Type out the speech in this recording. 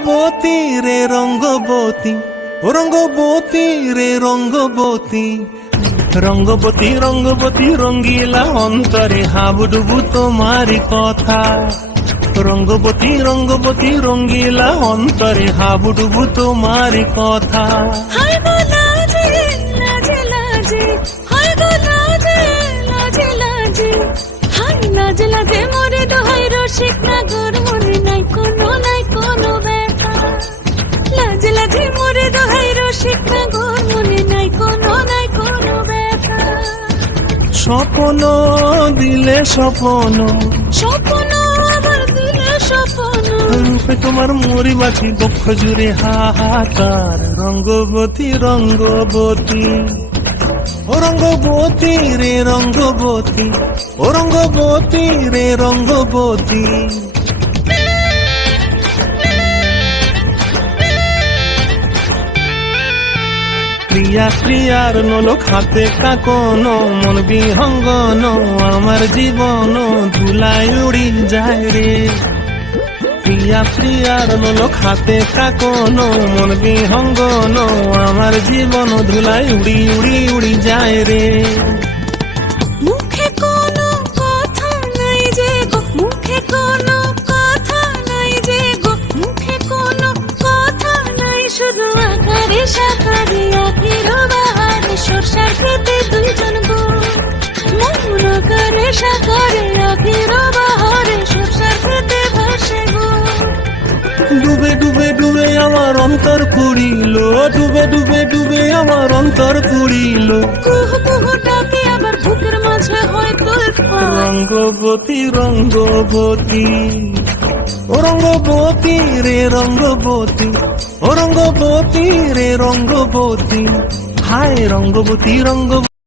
রঙ্গবতী রে রঙ্গবতী রঙ্গবতী রে রঙ্গবতী। রঙ্গবতী রঙ্গবতী, রঙ্গিলা অন্তরে হাবুডুবু তোমারি কথা। রঙ্গবতী রঙ্গবতী, রঙ্গিলা অন্তরে হাবুডুবু তোমারি কথা। মরে দোহাই রসিক দোহাই রসিক নাগর মনে নাই কোনো নাই কোনো ব্যথা। স্বপ্ন দিলে স্বপ্ন। স্বপ্ন আবার দিলে স্বপ্ন। রূপে তোমার মরি বাকি বক্ষ জুড়ে হাহাকার রঙ্গবতী রঙ্গবতী। ও রঙ্গবতী রে রঙ্গবতী ও রঙ্গবতী রে রঙ্গবতী। ক্রিয়া প্রিয়ার নোলক হাতে কাকন মন বিহঙ্গন, আমার জীবন ধুলাই উড়ি যায় রে। প্রিয়া প্রিয়ার নোলক হাতে কাকন মন বিহঙ্গন, আমার জীবন ধুলাই উড়ি উড়ি উড়ি যায় রে। সরষার খেতে দুইজন গো আকারে সাকারে আখির বাহারে সরষার খেতে ভাসে গো। ডুবে ডুবে ডুবে আমার অন্তর পুরিল ডুবে ডুবে ডুবে আমার অন্তর পুরিল কুহু কুহু ডাকে আবার বুকের মাঝে হয় তোলপাড় রঙ্গবতী রঙ্গবতী রঙ্গবতী রে রঙ্গবতী রঙ্গবতী রে রঙ্গবতী। হায় রঙ্গবতী রঙ্গ